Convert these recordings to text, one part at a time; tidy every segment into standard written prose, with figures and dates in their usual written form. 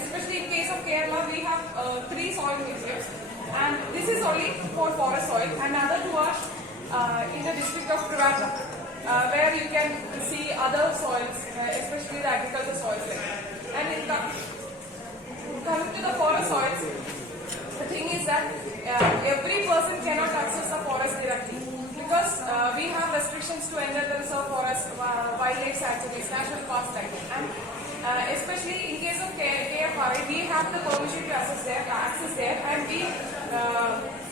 especially in case of Kerala, we have three soil museums, and this is only for forest soil, and other two are in the district of Trivandrum, where you can see other soils, especially the agricultural soils. And in coming to the forest soils, the thing is that every person cannot access the forest directly, because we have restrictions to enter the reserve forest, wildlife sanctuaries, national parks like that. And especially in case of KFRI, we have the permission to access there, and we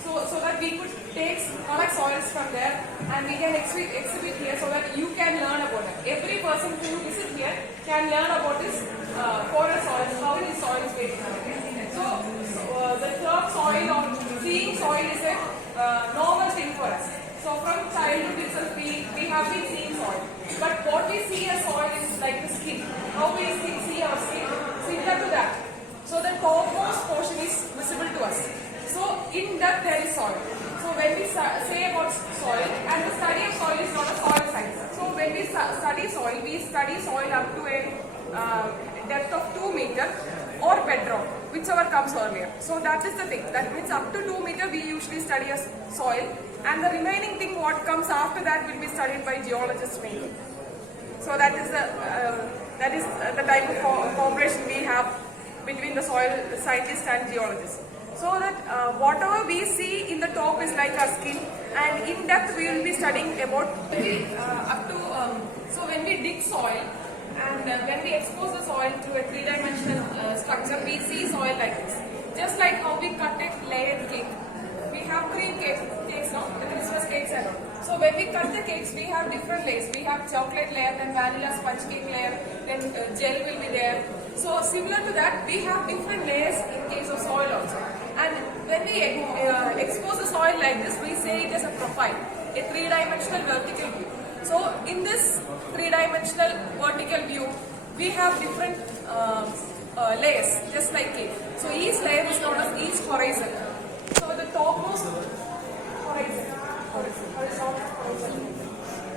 so that we could collect soils from there, and we can exhibit here so that you can learn about it. Every person who visit here can learn about this forest soil, how this soil is being developed. So the term soil or seeing soil is a normal thing for us. So from childhood itself, we have been seeing soil. But what we see as soil is like the skin. How we see our skin, similar to that. So the topmost portion is visible to us. So in that there is soil. So when we say about soil, and the study of soil is not a soil science. So when we study soil up to a depth of 2 meters or bedrock, whichever comes earlier. So that is the thing. That means up to 2 meters we usually study as soil, and the remaining thing what comes after that will be studied by geologists mainly. So that is the type of cooperation we have between the soil scientists and geologists. So that whatever we see in the top is like our skin, and in depth we will be studying about up to so when we dig soil, and when we expose the soil to a three-dimensional structure, we see soil like this. Just like how we cut a layered cake. We have cream cakes now, the Christmas cakes and all. So when we cut the cakes, we have different layers. We have chocolate layer, then vanilla sponge cake layer, then gel will be there. So similar to that, we have different layers in case of soil also. And when we expose the soil like this, we say it as a profile, a three-dimensional vertical view. So in this three-dimensional vertical view, we have different layers, just like cake. So each layer is known as each horizon. So the topmost horizon.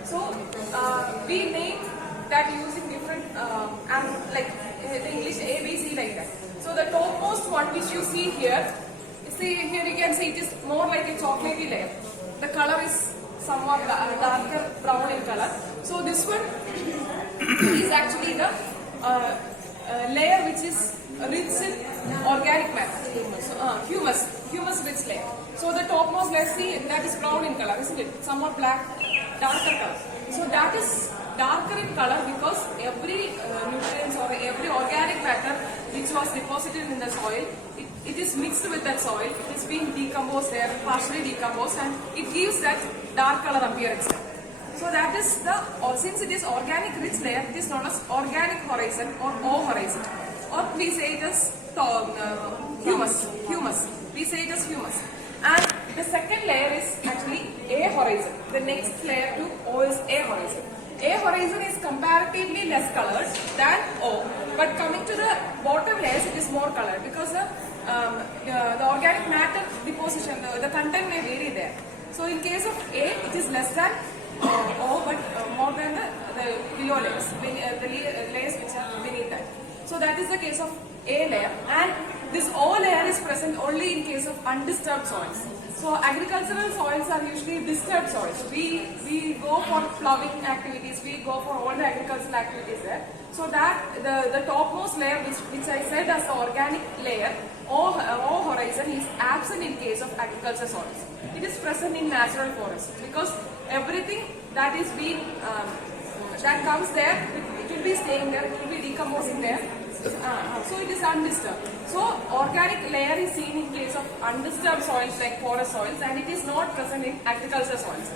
So we name that using different like in English ABC like that. So the topmost one which you see here you can see it is more like a chocolatey layer. The color is somewhat darker brown in color. So this one is actually the layer which is rich in organic matter, so, humus rich layer. So the topmost layer, see, that is brown in color, isn't it? Somewhat black, darker color. So that is darker in color because every nutrients or every organic matter which was deposited in the soil, it is mixed with that soil. It is being decomposed there, partially decomposed, and it gives that dark color appearance. So that is since it is organic rich layer, it is known as organic horizon or O horizon, or we say it as humus. We say it as humus. And the second layer is actually A horizon. The next layer to O is A horizon. A horizon is comparatively less colored than O, but coming to the bottom layers, it is more colored because the organic matter deposition, the content may vary there. So in case of A, it is less than O, but more than the below layers, the layers which are beneath that. So that is the case of A layer, and this O layer is present only in case of undisturbed soils. So agricultural soils are usually disturbed soils. We go for ploughing activities, we go for all the agricultural activities there. So that the topmost layer which I said as the organic layer, O horizon, is absent in case of agricultural soils. It is present in natural forests because everything that is being that comes there, it will be staying there, it will be decomposing there. So it is undisturbed. So organic layer is seen in case of undisturbed soils like forest soils, and it is not present in agricultural soils.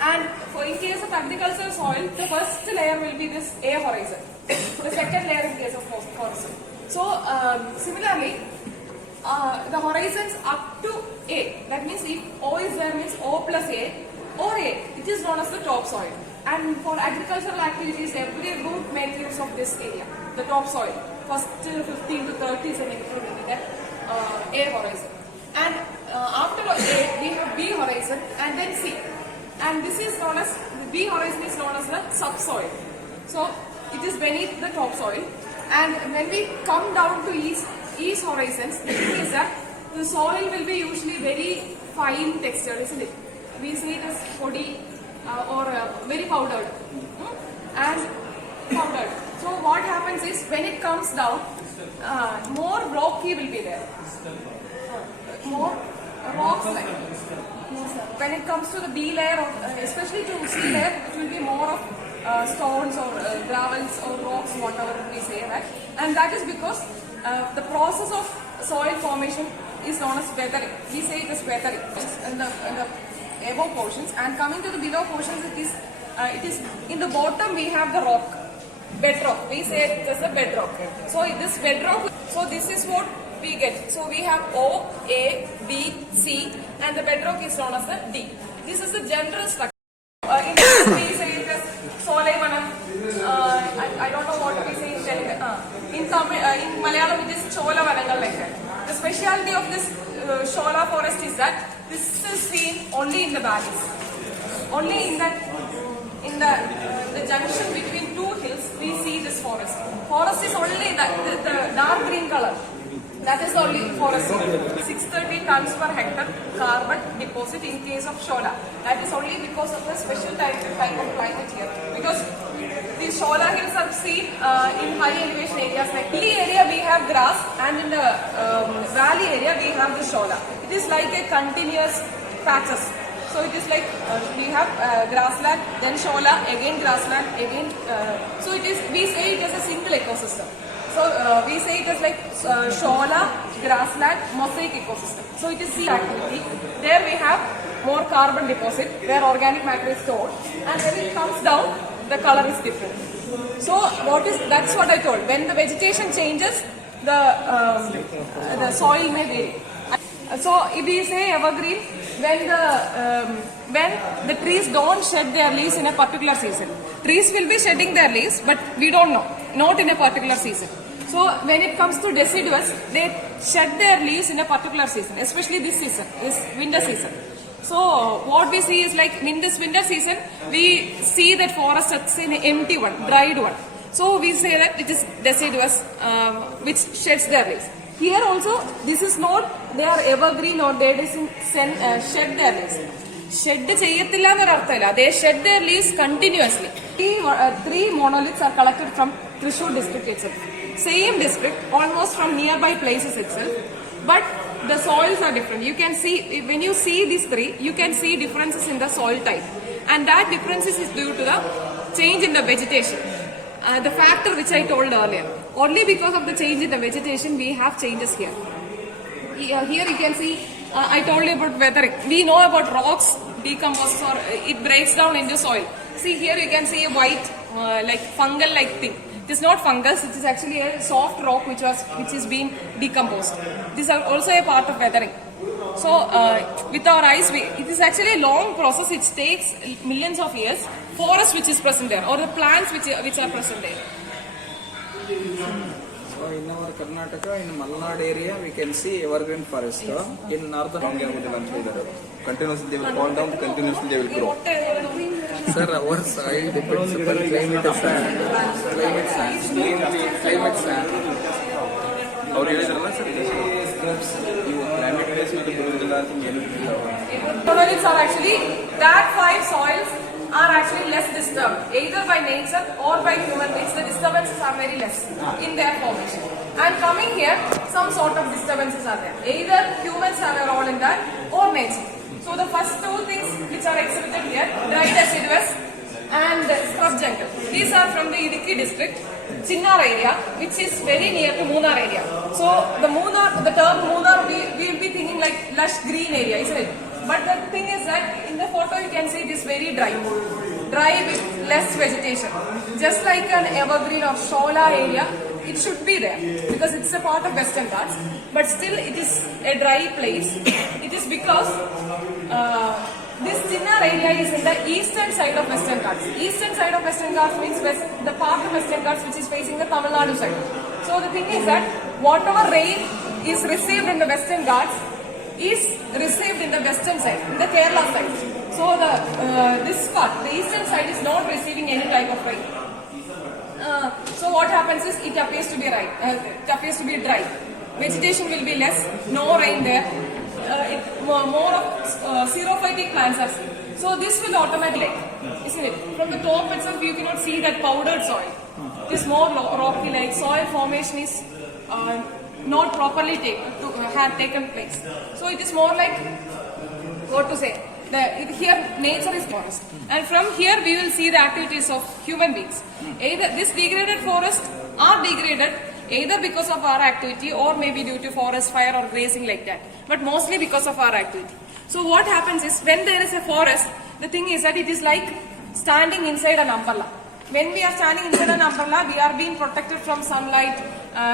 And in case of agricultural soil, the first layer will be this A horizon. The second layer in case of forest soil. So similarly, the horizons up to A. That means if O is there, means O plus A or A. It is known as the topsoil. And for agricultural activities, every root makes use of this area, the topsoil. First 15 to 30 centimeters will be the A horizon. And after A, we have B horizon and then C. And this is known as, the B horizon is known as the subsoil. So it is beneath the topsoil. And when we come down to east horizons, the thing is that the soil will be usually very fine textured, isn't it? We see it as podi or very powdered. And powdered. So what happens is when it comes down, more rocky will be there. More rocks like. When it comes to the B layer, or especially to C layer, it will be more of stones or gravels or rocks, whatever we say that. And that is because the process of soil formation is known as weathering. We say it as weathering in the above portions. And coming to the below portions, it is in the bottom we have the rock, bedrock. We say it as the bedrock. So this bedrock, so this is what we get. So we have O, A, B, C, and the bedrock is known as the D. This is the general structure. In English we say it as Solaivanam. I don't know what we say in Telugu. In Malayalam it is Chola Vanangal like that. The speciality of this Shola forest is that this is seen only in the valleys. Only in the junction between two hills we see this forest. Forest is only the dark green color. That is only forest. 630 tons per hectare carbon deposit in case of Shola. That is only because of the special type of climate here. Because the Shola hills are seen in high elevation areas. Like hilly area we have grass, and in the valley area we have the Shola. It is like a continuous patches. So it is like we have grassland, then Shola, again grassland, again. So it is. We say it as a single ecosystem. So we say it as like Shola, grassland, mosaic ecosystem. So it is sea activity. There we have more carbon deposit where organic matter is stored, and when it comes down, the color is different. So that's what I told. When the vegetation changes, the soil may vary. So if we say evergreen, when the trees don't shed their leaves in a particular season. Trees will be shedding their leaves, but we don't know, not in a particular season. So when it comes to deciduous, they shed their leaves in a particular season, especially this season, this winter season. So what we see is like in this winter season, we see that forest is an empty one, dried one. So we say that it is deciduous, which sheds their leaves. Here also, this is not they are evergreen or they shed their leaves. Shed cheyattilla ennu arthalla. They shed their leaves continuously. Three monoliths are collected from Thrissur district itself. Same district, almost from nearby places itself, but the soils are different. You can see, when you see these three, you can see differences in the soil type, and that differences is due to the change in the vegetation. The factor which I told earlier. Only because of the change in the vegetation, we have changes here. Here you can see, I told you about weathering. We know about rocks decomposes or it breaks down into soil. See here you can see a white, like fungal like thing. It is not fungus, it is actually a soft rock which is being decomposed. These are also a part of weathering. So with our eyes, it is actually a long process. It takes millions of years. Forest which is present there, or the plants which are present there. So in our Karnataka, in Malnad area, we can see evergreen forest. Yes. In northern continuously they will fall down, continuously they will grow. Sir, our soil depends upon climate sand. Climate sand. Our ಹೇಳಿದ್ರಲ್ಲ sir ನೀವು climate base ಮೇಲೆ ಬರೋದಿಲ್ಲ ಅಂತ ಏನು Monoliths are actually, that 5 soils are actually less disturbed, either by nature or by human beings. The disturbances are very less in their formation. And coming here, some sort of disturbances are there. Either humans have a role in that or nature. So the first two things which are exhibited here, dry deciduous and scrub jungle. These are from the Idukki district, Chinnar area, which is very near to Munnar area. So the term Munnar, we will be thinking like lush green area, isn't it? But the thing is that in the photo you can see it is very dry with less vegetation. Just like an evergreen or Shola area, it should be there because it's a part of Western Ghats. But still it is a dry place. It is because this Chinnar area is in the eastern side of Western Ghats. Eastern side of Western Ghats means the part of Western Ghats which is facing the Tamil Nadu side. So the thing is that whatever rain is received in the Western Ghats is received in the western side, in the Kerala side. So this part, the eastern side is not receiving any type of rain. So what happens? happens is it appears to be dry. Vegetation will be less, no rain there. More of xerophytic plants are seen. So this will automatically, isn't it? From the top itself, you cannot see that powdered soil. It is more rocky, like soil formation is not properly taken place. So it is more like, what to say? Here nature is forest, and from here we will see the activities of human beings. Either this degraded forest are degraded either because of our activity or maybe due to forest fire or grazing like that, but mostly because of our activity. So what happens is, when there is a forest, the thing is that it is like standing inside an umbrella. When we are standing inside an umbrella, we are being protected from sunlight,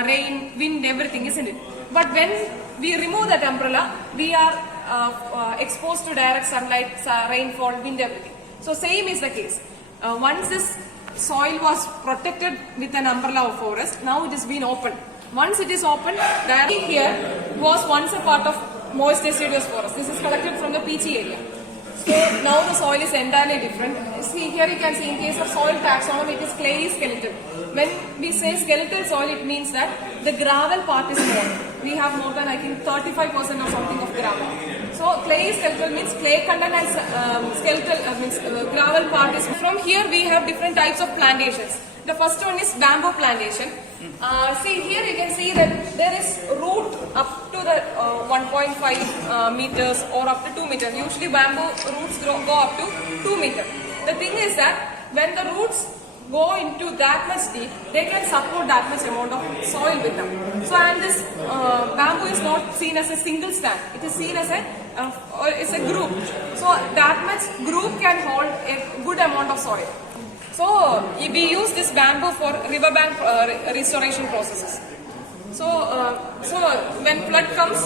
rain, wind, everything, isn't it? But when we remove that umbrella, we are exposed to direct sunlight, rainfall, wind, everything. So same is the case. Once this soil was protected with an umbrella of forest, now it has been opened. Once it is opened, directly here was once a part of moist deciduous forest. This is collected from the peachy area. So now the soil is entirely different. See, here you can see in case of soil taxonomy, it is clayey skeletal. When we say skeletal soil, it means that the gravel part is more. We have more than, I think, 35% or something of gravel. So clayey skeletal means clay content and skeletal means gravel part is. From here we have different types of plantations. The first one is bamboo plantation. See, here you can see that there is root up to the 1.5 meters or up to 2 meters. Usually bamboo roots go up to 2 meters. The thing is that when the roots go into that much deep, they can support that much amount of soil with them. So, and this bamboo is not seen as a single stand. It is seen as a group. So that much group can hold a good amount of soil. So we use this bamboo for riverbank restoration processes. So when flood comes,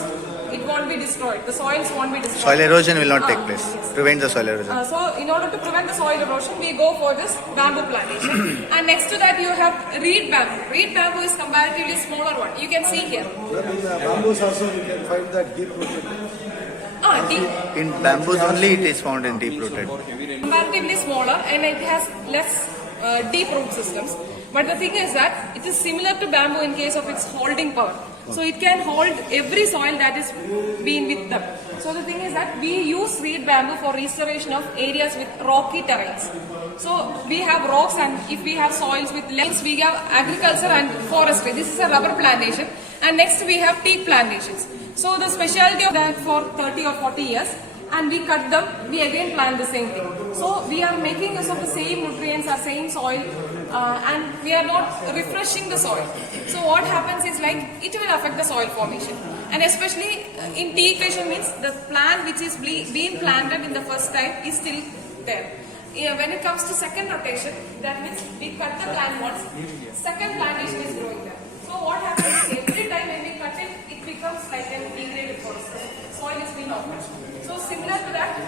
it won't be destroyed. The soils won't be destroyed. Soil erosion will not take place. Yes. Prevent the soil erosion. So in order to prevent the soil erosion, we go for this bamboo plantation. And next to that you have reed bamboo. Reed bamboo is comparatively smaller one. You can see here. In bamboos also we can find that deep rooted. Deep. In bamboos only it is found in deep rooted. Comparatively smaller, and it has less deep root systems. But the thing is that it is similar to bamboo in case of its holding power. So it can hold every soil that is been with them. So the thing is that we use reed bamboo for restoration of areas with rocky terrains. So we have rocks, and if we have soils with lands, we have agriculture and forestry. This is a rubber plantation, and next we have teak plantations. So the specialty of that for 30 or 40 years, and we cut them, we again plant the same thing. So we are making use of the same nutrients or same soil, and we are not refreshing the soil. So what happens is, like, it will affect the soil formation. And especially in teak vegetation means the plant which is being planted in the first time is still there. When it comes to second rotation, that means we cut the plant once, second plantation is growing there. So what happens is, every time when we cut it, it becomes like an degraded forest. Soil is being opened. So similar to that,